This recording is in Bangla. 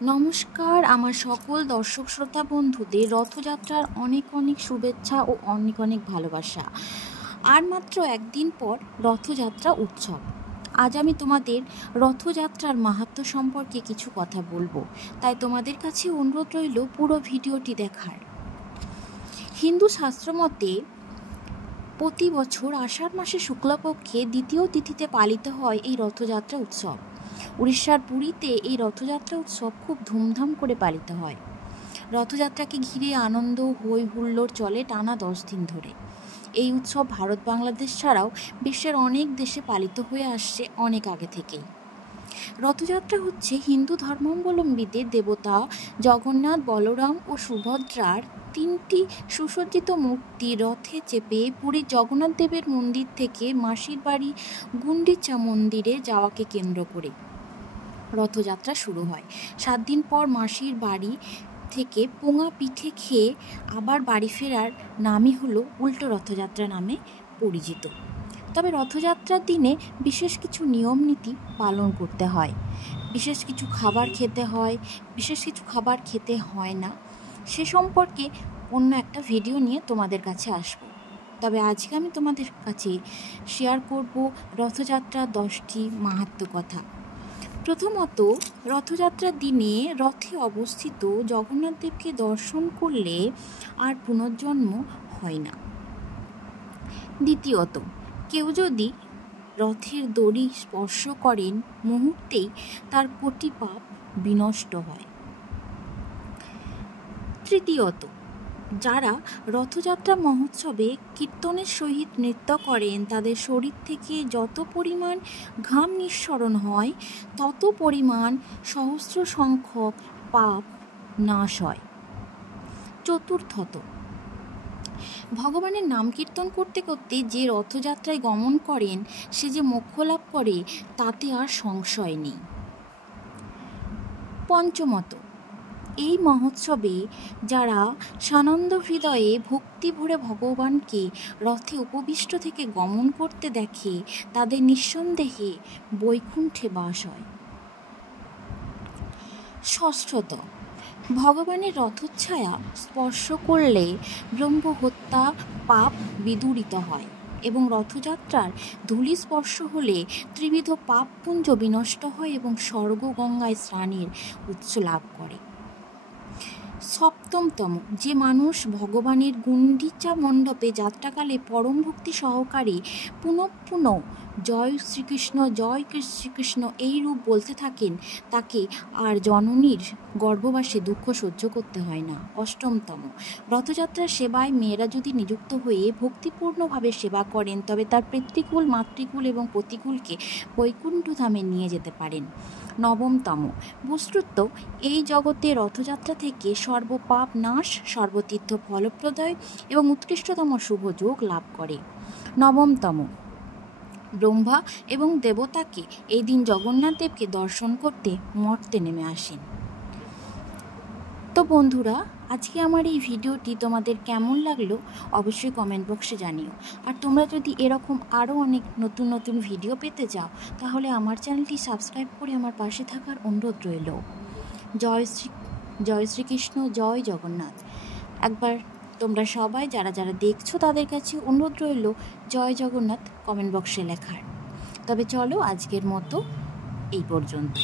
নমস্কার আমার সকল দর্শক শ্রোতা বন্ধুদের রথযাত্রার অনেক অনেক শুভেচ্ছা ও অনেক অনেক ভালোবাসা। আর মাত্র একদিন পর রথযাত্রা উৎসব। আজ আমি তোমাদের রথযাত্রার মাহাত্ম্য সম্পর্কে কিছু কথা বলবো, তাই তোমাদের কাছে অনুরোধ রইল পুরো ভিডিওটি দেখার। হিন্দু শাস্ত্র মতে প্রতি বছর আষাঢ় মাসে শুক্লপক্ষে দ্বিতীয় তিথিতে পালিত হয় এই রথযাত্রা উৎসব। উড়িষ্যার পুরীতে এই রথযাত্রা উৎসব খুব ধুমধাম করে পালিত হয়। রথযাত্রাকে ঘিরে আনন্দ হই হুল্লোড় চলে টানা 10 দিন ধরে। এই উৎসব ভারত বাংলাদেশ ছাড়াও বিশ্বের অনেক দেশে পালিত হয়ে আসছে অনেক আগে থেকেই। রথযাত্রা হচ্ছে হিন্দু ধর্মাবলম্বীদের দেবতা জগন্নাথ, বলরাম ও সুভদ্রার 3টি সুসজ্জিত মূর্তি রথে চেপে পুরীর জগন্নাথ দেবের মন্দির থেকে মাসির বাড়ি গুন্ডিচা মন্দিরে যাওয়াকে কেন্দ্র করে রথযাত্রা শুরু হয়। 7 দিন পর মাসির বাড়ি থেকে পোঙা পিঠে খেয়ে আবার বাড়ি ফেরার নামই হলো উল্টো রথযাত্রা নামে পরিচিত। তবে রথযাত্রার দিনে বিশেষ কিছু নিয়ম নীতি পালন করতে হয়, বিশেষ কিছু খাবার খেতে হয়, বিশেষ কিছু খাবার খেতে হয় না। সে সম্পর্কে অন্য একটা ভিডিও নিয়ে তোমাদের কাছে আসব। তবে আজকে আমি তোমাদের কাছে শেয়ার করব রথযাত্রার 10টি মাহাত্ম্য কথা। প্রথমত, রথযাত্রার দিনে রথে অবস্থিত জগন্নাথ দেবকে দর্শন করলে আর পুনর্জন্ম হয় না। দ্বিতীয়ত, কেউ যদি রথের দড়ি স্পর্শ করেন মুহূর্তেই তার কোটি পাপ বিনষ্ট হয়। তৃতীয়ত, যারা রথযাত্রা মহোৎসবে কীর্তনের সহিত নৃত্য করেন তাদের শরীর থেকে যত পরিমাণ ঘাম নিঃসরণ হয় তত পরিমাণ সহস্র সংখ্যক পাপ নাশ হয়। চতুর্থত, ভগবানের নাম কীর্তন করতে করতে যে রথযাত্রায় গমন করেন সে যে মোক্ষ লাভ করে তাতে আর সংশয় নেই। পঞ্চমত, এই মহোৎসবে যারা সানন্দ হৃদয়ে ভক্তি ভরে ভগবানকে রথে উপবিষ্ট থেকে গমন করতে দেখে তাদের নিঃসন্দেহে বৈকুণ্ঠে বাস হয়। ষষ্ঠত, ভগবানের রথচ্ছায়া স্পর্শ করলে ব্রহ্মহত্যা পাপ বিদূরিত হয় এবং রথযাত্রার ধূলি স্পর্শ হলে ত্রিবিধ পাপপুঞ্জ বিনষ্ট হয় এবং স্বর্গ গঙ্গায় স্নানের উৎস লাভ করে। সপ্তমতম, যে মানুষ ভগবানের গুন্ডিচা মণ্ডপে যাত্রাকালে পরম ভক্তি সহকারে পুনঃ পুনঃ জয় শ্রীকৃষ্ণ জয় শ্রীকৃষ্ণ এই রূপ বলতে থাকেন তাকে আর জননীর গর্ভবাসে দুঃখ সহ্য করতে হয় না। অষ্টমতম, রথযাত্রার সেবায় মেয়েরা যদি নিযুক্ত হয়ে ভক্তিপূর্ণভাবে সেবা করেন তবে তার পিতৃকুল মাতৃকুল এবং পতিকুলকে বৈকুণ্ঠ ধামে নিয়ে যেতে পারেন। নবমতম, বস্তুত এই জগতে রথযাত্রা থেকে সর্বপাপ নাশ, সর্বতীর্থ ফলপ্রদয় এবং উৎকৃষ্টতম শুভযোগ লাভ করে। নবমতম, ব্রহ্মা এবং দেবতাকে এই দিন জগন্নাথ দেবকে দর্শন করতে মর্তে নেমে আসেন। তো বন্ধুরা, আজকে আমার এই ভিডিওটি তোমাদের কেমন লাগলো অবশ্যই কমেন্ট বক্সে জানিও। আর তোমরা যদি এরকম আরও অনেক নতুন নতুন ভিডিও পেতে চাও তাহলে আমার চ্যানেলটি সাবস্ক্রাইব করে আমার পাশে থাকার অনুরোধ রইল। জয় শ্রীকৃষ্ণ, জয় জগন্নাথ। একবার তোমরা সবাই যারা যারা দেখছো তাদের কাছে অনুরোধ রইল জয় জগন্নাথ কমেন্ট বক্সে লেখার। তবে চলো আজকের মতো এই পর্যন্ত।